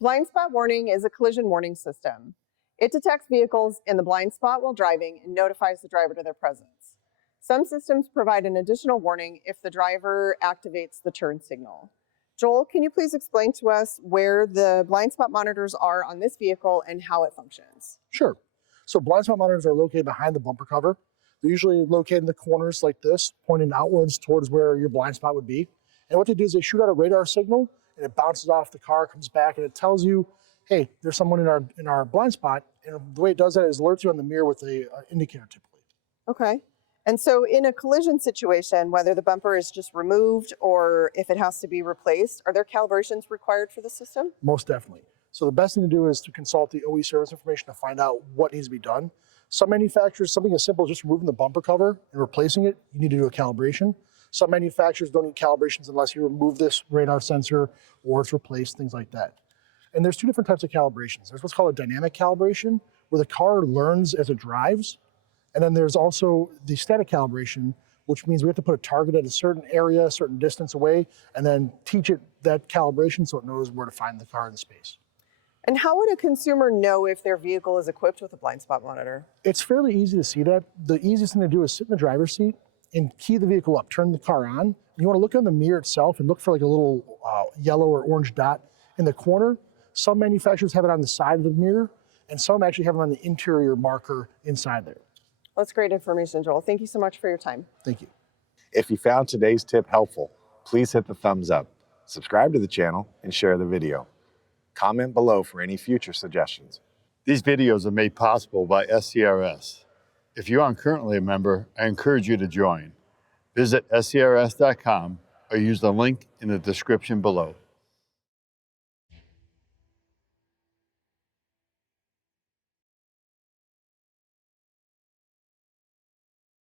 Blind spot warning is a collision warning system. It detects vehicles in the blind spot while driving and notifies the driver to their presence. Some systems provide an additional warning if the driver activates the turn signal. Joel, can you please explain to us where the blind spot monitors are on this vehicle and how it functions? Sure. So blind spot monitors are located behind the bumper cover. They're usually located in the corners like this, pointing outwards towards where your blind spot would be. And what they do is they shoot out a radar signal, and it bounces off the car, comes back, and it tells you, hey, there's someone in our blind spot. And the way it does that is alerts you on the mirror with an indicator typically. Okay. And so in a collision situation, whether the bumper is just removed or if it has to be replaced, are there calibrations required for the system? Most definitely. So the best thing to do is to consult the OE service information to find out what needs to be done. Some manufacturers, something as simple as just removing the bumper cover and replacing it, you need to do a calibration. Some manufacturers don't need calibrations unless you remove this radar sensor or it's replaced, things like that. And there's two different types of calibrations. There's what's called a dynamic calibration, where the car learns as it drives. And then there's also the static calibration, which means we have to put a target at a certain area, a certain distance away, and then teach it that calibration so it knows where to find the car in space. And how would a consumer know if their vehicle is equipped with a blind spot monitor? It's fairly easy to see that. The easiest thing to do is sit in the driver's seat and key the vehicle up, turn the car on. You want to look in the mirror itself and look for like a little yellow or orange dot in the corner. Some manufacturers have it on the side of the mirror, and some actually have it on the interior marker inside there. That's great information, Joel. Thank you so much for your time. Thank you. If you found today's tip helpful, please hit the thumbs up, subscribe to the channel, and share the video. Comment below for any future suggestions. These videos are made possible by SCRS. If you aren't currently a member, I encourage you to join. Visit scrs.com or use the link in the description below.